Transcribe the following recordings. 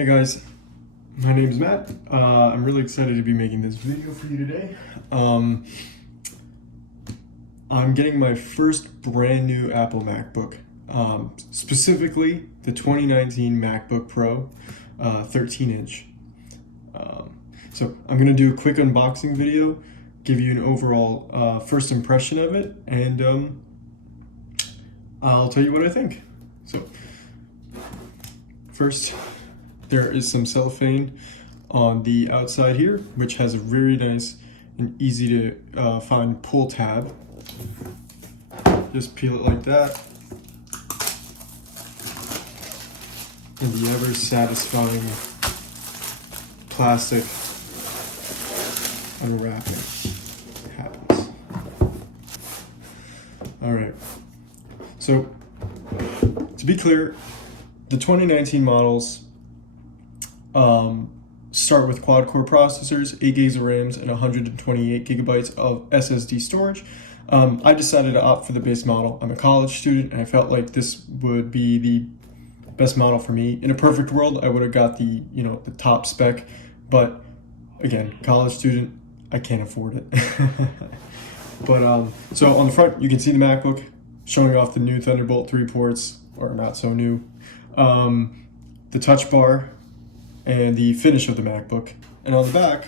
Hey guys, my name is Matt. I'm really excited to be making this video for you today. I'm getting my first brand new Apple MacBook, specifically the 2019 MacBook Pro 13-inch. So I'm going to do a quick unboxing video, give you an overall first impression of it, and I'll tell you what I think. So first, there is some cellophane on the outside here, which has a very nice and easy to find pull tab. Just peel it like that. And the ever satisfying plastic unwrapping happens. All right, so to be clear, the 2019 models start with quad-core processors, 8 gigs of RAMs, and 128 gigabytes of SSD storage. I decided to opt for the base model. I'm a college student, and I felt like this would be the best model for me. In a perfect world, I would have got the top spec, but again, college student, I can't afford it. But so on the front, you can see the MacBook showing off the new Thunderbolt 3 ports, or not so new. The touch bar and the finish of the MacBook. And on the back,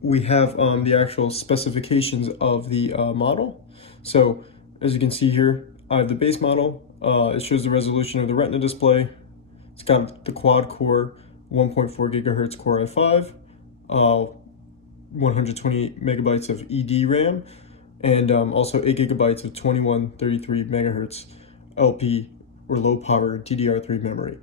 we have the actual specifications of the model. So as you can see here, I have the base model. It shows the resolution of the Retina display. It's got the quad-core 1.4 gigahertz Core i5, 128 megabytes of ED RAM, and also 8 gigabytes of 2133 megahertz LP or low power DDR3 memory.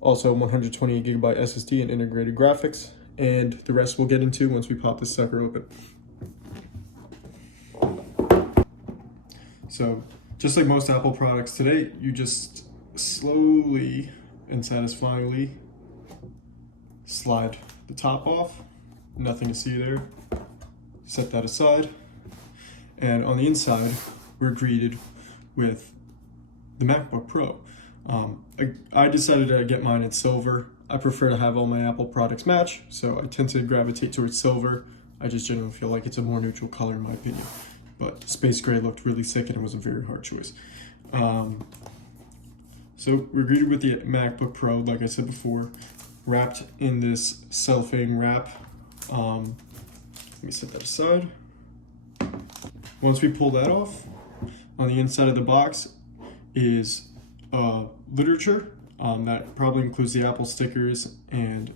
Also 128 gigabyte SSD and integrated graphics, and the rest we'll get into once we pop this sucker open. So just like most Apple products today, you just slowly and satisfyingly slide the top off. Nothing to see there. Set that aside. And on the inside, we're greeted with the MacBook Pro. I decided to get mine in silver. I prefer to have all my Apple products match, so I tend to gravitate towards silver. I just generally feel like it's a more neutral color in my opinion. But space gray looked really sick and it was a very hard choice. So we're greeted with the MacBook Pro, like I said before, wrapped in this cellophane wrap. Let me set that aside. Once we pull that off, on the inside of the box is literature that probably includes the Apple stickers and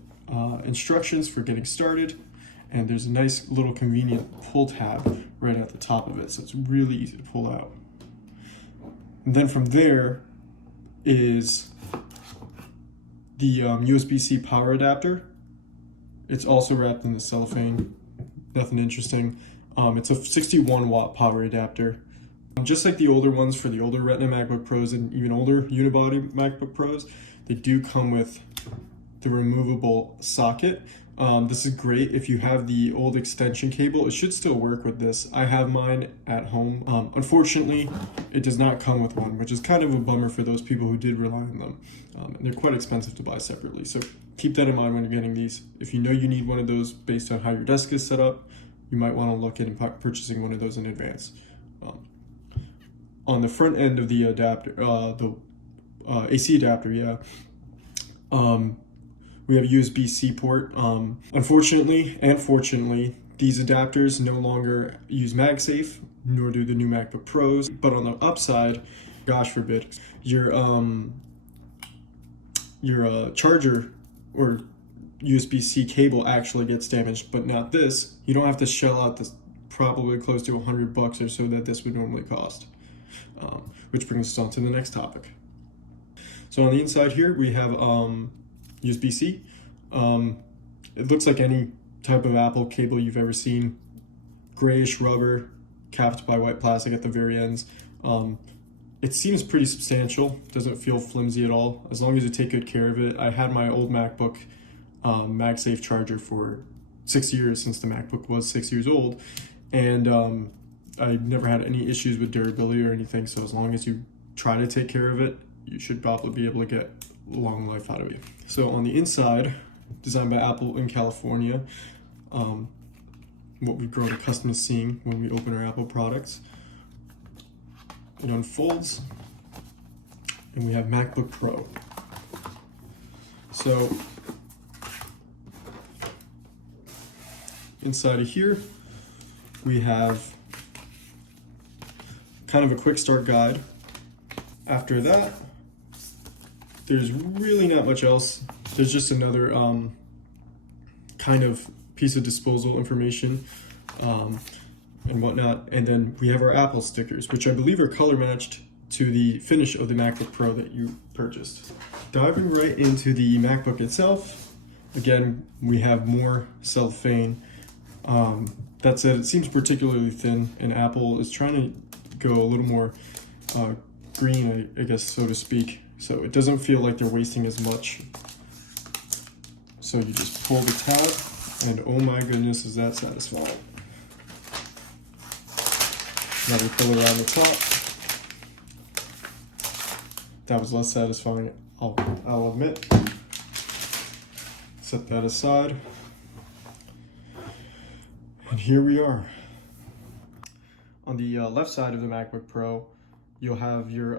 instructions for getting started. And there's a nice little convenient pull tab right at the top of it, so it's really easy to pull out. And then from there is the USB-C power adapter. It's also wrapped in the cellophane, nothing interesting. It's a 61 watt power adapter. Just like the older ones for the older Retina MacBook Pros and even older unibody MacBook Pros, they do come with the removable socket. This is great if you have the old extension cable. It should still work with this. I have mine at home. Unfortunately, it does not come with one, which is kind of a bummer for those people who did rely on them. And they're quite expensive to buy separately. So keep that in mind when you're getting these. If you know you need one of those based on how your desk is set up, you might want to look into purchasing one of those in advance. On the front end of the adapter, the AC adapter, we have a USB-C port. Unfortunately and fortunately, these adapters no longer use MagSafe, nor do the new MacBook Pros. But on the upside, gosh forbid, your charger or USB-C cable actually gets damaged, but not this. You don't have to shell out this probably close to $100 or so that this would normally cost. Which brings us on to the next topic. So on the inside here, we have USB-C. It looks like any type of Apple cable you've ever seen. Grayish rubber, capped by white plastic at the very ends. It seems pretty substantial, doesn't feel flimsy at all, as long as you take good care of it. I had my old MacBook MagSafe charger for 6 years, since the MacBook was 6 years old, and I never had any issues with durability or anything, so as long as you try to take care of it, you should probably be able to get long life out of you. So on the inside, designed by Apple in California, what we've grown accustomed to seeing when we open our Apple products, it unfolds, and we have MacBook Pro. So inside of here, we have kind of a quick start guide. After that, there's really not much else. There's just another kind of piece of disposal information and whatnot. And then we have our Apple stickers, which I believe are color matched to the finish of the MacBook Pro that you purchased. Diving right into the MacBook itself, again, we have more cellophane. That said, it seems particularly thin, and Apple is trying to go a little more green, I guess, so to speak. So it doesn't feel like they're wasting as much. So you just pull the tab, and oh my goodness, is that satisfying. Another pull around the top. That was less satisfying, I'll admit. Set that aside. And here we are. On the left side of the MacBook Pro, you'll have your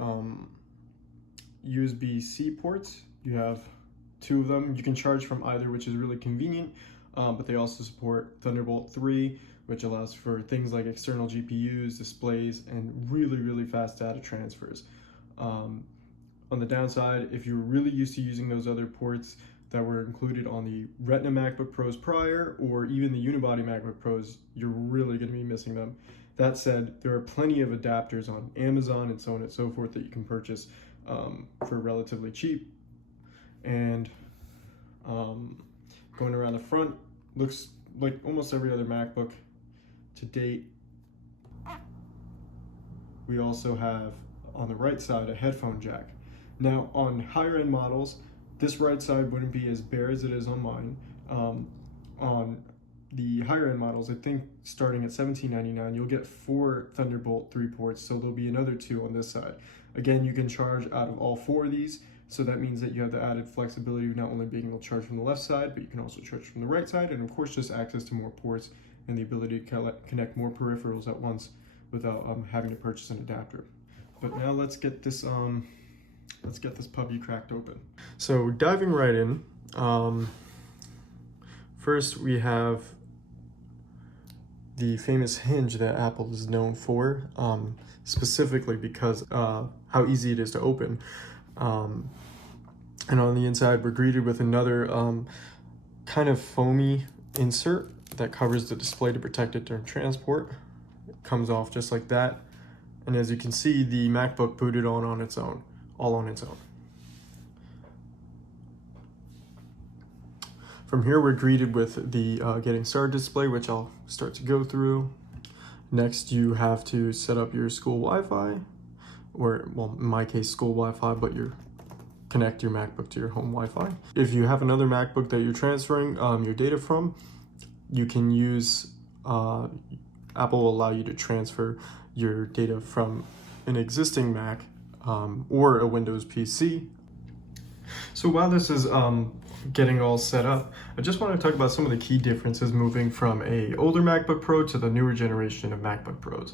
USB-C ports. You have 2 of them. You can charge from either, which is really convenient, but they also support Thunderbolt 3, which allows for things like external GPUs, displays, and really, really fast data transfers. On the downside, if you're really used to using those other ports that were included on the Retina MacBook Pros prior, or even the Unibody MacBook Pros, you're really going to be missing them. That said, there are plenty of adapters on Amazon and so on and so forth that you can purchase for relatively cheap. And going around the front, looks like almost every other MacBook to date. We also have on the right side a headphone jack. Now on higher end models, this right side wouldn't be as bare as it is on mine. On the higher end models, I think starting at $17.99, you'll get 4 Thunderbolt 3 ports, so there'll be another 2 on this side. Again, you can charge out of all 4 of these, so that means that you have the added flexibility of not only being able to charge from the left side, but you can also charge from the right side, and of course just access to more ports and the ability to connect more peripherals at once without having to purchase an adapter. But now let's get this puppy cracked open. So diving right in, first we have the famous hinge that Apple is known for, specifically because how easy it is to open. And on the inside, we're greeted with another kind of foamy insert that covers the display to protect it during transport. It comes off just like that. And as you can see, the MacBook booted on its own, all on its own. From here, we're greeted with the Getting Started display, which I'll start to go through. Next, you have to set up your school Wi-Fi, or, well, in my case, school Wi-Fi, but connect your MacBook to your home Wi-Fi. If you have another MacBook that you're transferring your data from, you can use, Apple will allow you to transfer your data from an existing Mac or a Windows PC. So while this is getting all set up, I just want to talk about some of the key differences moving from a older MacBook Pro to the newer generation of MacBook Pros.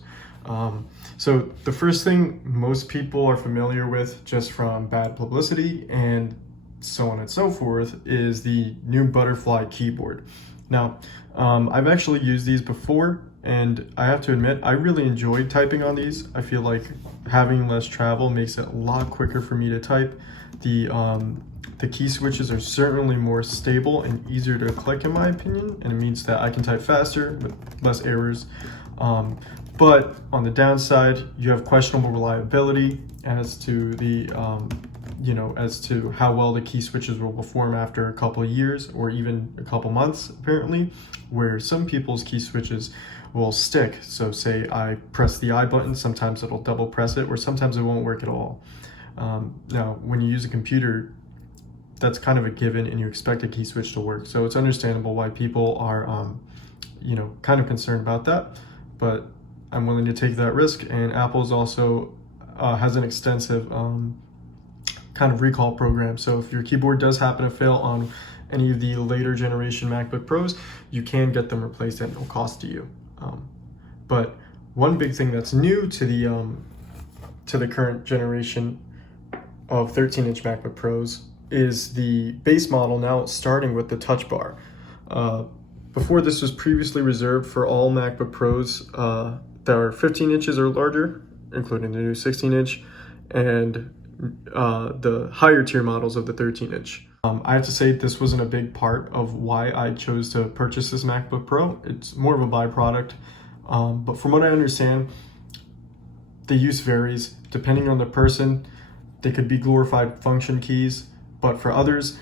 So the first thing most people are familiar with just from bad publicity and so on and so forth is the new butterfly keyboard. Now, I've actually used these before, and I have to admit, I really enjoyed typing on these. I feel like having less travel makes it a lot quicker for me to type. The key switches are certainly more stable and easier to click in my opinion, and it means that I can type faster with less errors. But on the downside, you have questionable reliability as to the as to how well the key switches will perform after a couple of years or even a couple months, apparently, where some people's key switches will stick. So say I press the I button, sometimes it'll double press it, or sometimes it won't work at all. Now, when you use a computer, that's kind of a given and you expect a key switch to work. So it's understandable why people are, kind of concerned about that, but I'm willing to take that risk. And Apple's also has an extensive kind of recall program. So if your keyboard does happen to fail on any of the later generation MacBook Pros, you can get them replaced at no cost to you. But one big thing that's new to the current generation of 13-inch MacBook Pros is the base model now starting with the touch bar. Before, this was previously reserved for all MacBook Pros that are 15 inches or larger, including the new 16-inch and the higher tier models of the 13-inch. I have to say this wasn't a big part of why I chose to purchase this MacBook Pro. It's more of a byproduct, but from what I understand, the use varies depending on the person. They could be glorified function keys, but for others,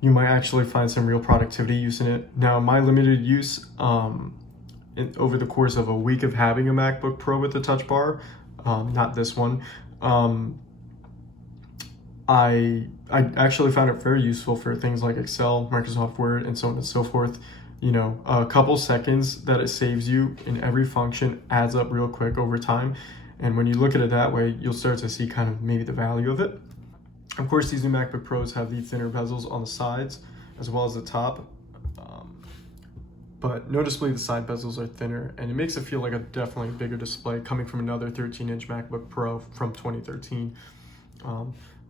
you might actually find some real productivity use in it. Now, my limited use over the course of a week of having a MacBook Pro with the touch bar, not this one, I actually found it very useful for things like Excel, Microsoft Word, and so on and so forth. You know, a couple seconds that it saves you in every function adds up real quick over time. And when you look at it that way, you'll start to see kind of maybe the value of it. Of course, these new MacBook Pros have the thinner bezels on the sides as well as the top. But noticeably the side bezels are thinner, and it makes it feel like a definitely bigger display coming from another 13-inch MacBook Pro from 2013.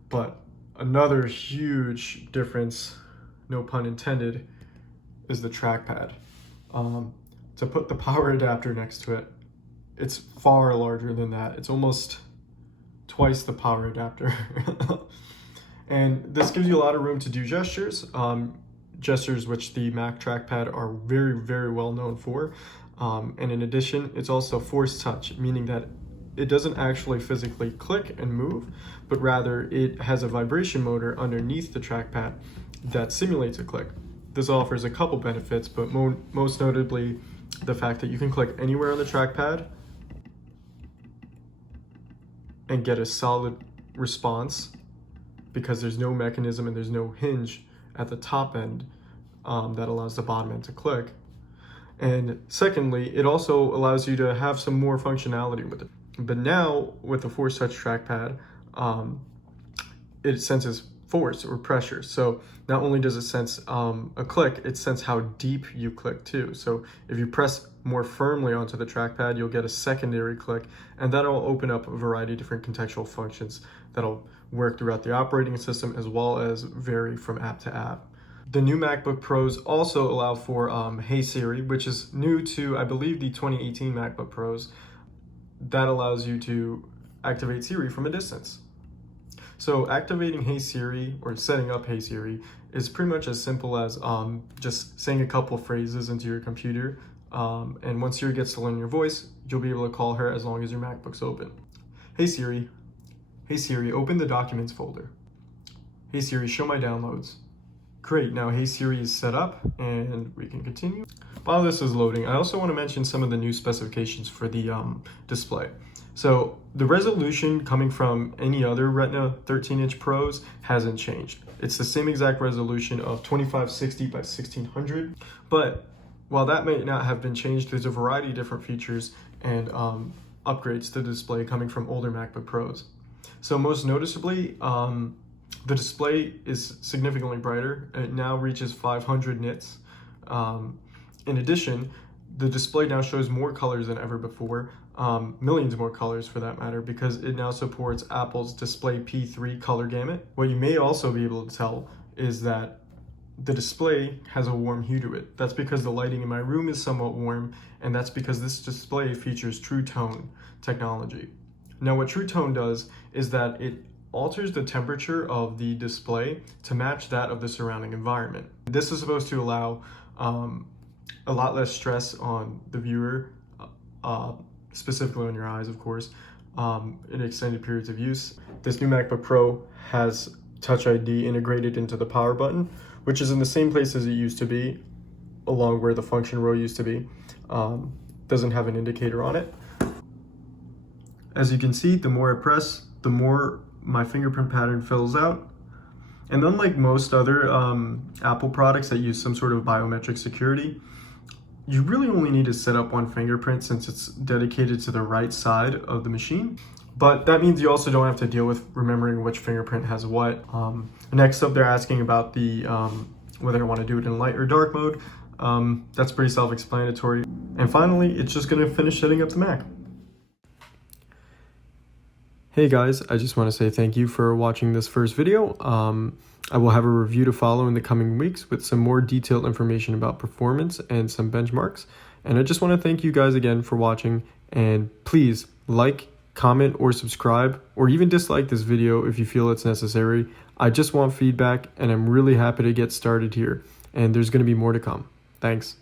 But another huge difference, no pun intended, is the trackpad. To put the power adapter next to it, it's far larger than that. It's almost twice the power adapter. And this gives you a lot of room to do gestures, gestures which the Mac trackpad are very, very well known for. And in addition, it's also force touch, meaning that it doesn't actually physically click and move, but rather it has a vibration motor underneath the trackpad that simulates a click. This offers a couple benefits, but most notably the fact that you can click anywhere on the trackpad and get a solid response because there's no mechanism and there's no hinge at the top end that allows the bottom end to click. And secondly, it also allows you to have some more functionality with it. But now with the force touch trackpad, it senses force or pressure. So not only does it sense a click, it senses how deep you click too. So if you press more firmly onto the trackpad, you'll get a secondary click, and that'll open up a variety of different contextual functions that'll work throughout the operating system as well as vary from app to app. The new MacBook Pros also allow for Hey Siri, which is new to, I believe, the 2018 MacBook Pros. That allows you to activate Siri from a distance. So activating Hey Siri or setting up Hey Siri is pretty much as simple as just saying a couple phrases into your computer. And once Siri gets to learn your voice, you'll be able to call her as long as your MacBook's open. Hey Siri, open the Documents folder. Hey Siri, show my downloads. Great, now Hey Siri is set up and we can continue. While this is loading, I also want to mention some of the new specifications for the display. So the resolution coming from any other Retina 13-inch Pros hasn't changed. It's the same exact resolution of 2560 by 1600, but while that may not have been changed, there's a variety of different features and upgrades to the display coming from older MacBook Pros. So most noticeably, the display is significantly brighter. It now reaches 500 nits. In addition, the display now shows more colors than ever before, millions more colors for that matter, because it now supports Apple's Display P3 color gamut. What you may also be able to tell is that the display has a warm hue to it. That's because the lighting in my room is somewhat warm, and that's because this display features True Tone technology. Now what True Tone does is that it alters the temperature of the display to match that of the surrounding environment. This is supposed to allow a lot less stress on the viewer, specifically on your eyes, of course, in extended periods of use. This new MacBook Pro has Touch ID integrated into the power button, which is in the same place as it used to be, along where the function row used to be. Doesn't have an indicator on it. As you can see, the more I press, the more my fingerprint pattern fills out. And unlike most other Apple products that use some sort of biometric security, you really only need to set up one fingerprint since it's dedicated to the right side of the machine. But that means you also don't have to deal with remembering which fingerprint has what. Next up, they're asking about the whether I want to do it in light or dark mode. That's pretty self-explanatory. And finally, it's just going to finish setting up the Mac. Hey guys, I just want to say thank you for watching this first video. I will have a review to follow in the coming weeks with some more detailed information about performance and some benchmarks. And I just want to thank you guys again for watching, and please like, comment, or subscribe, or even dislike this video if you feel it's necessary. I just want feedback, and I'm really happy to get started here, and there's going to be more to come. Thanks.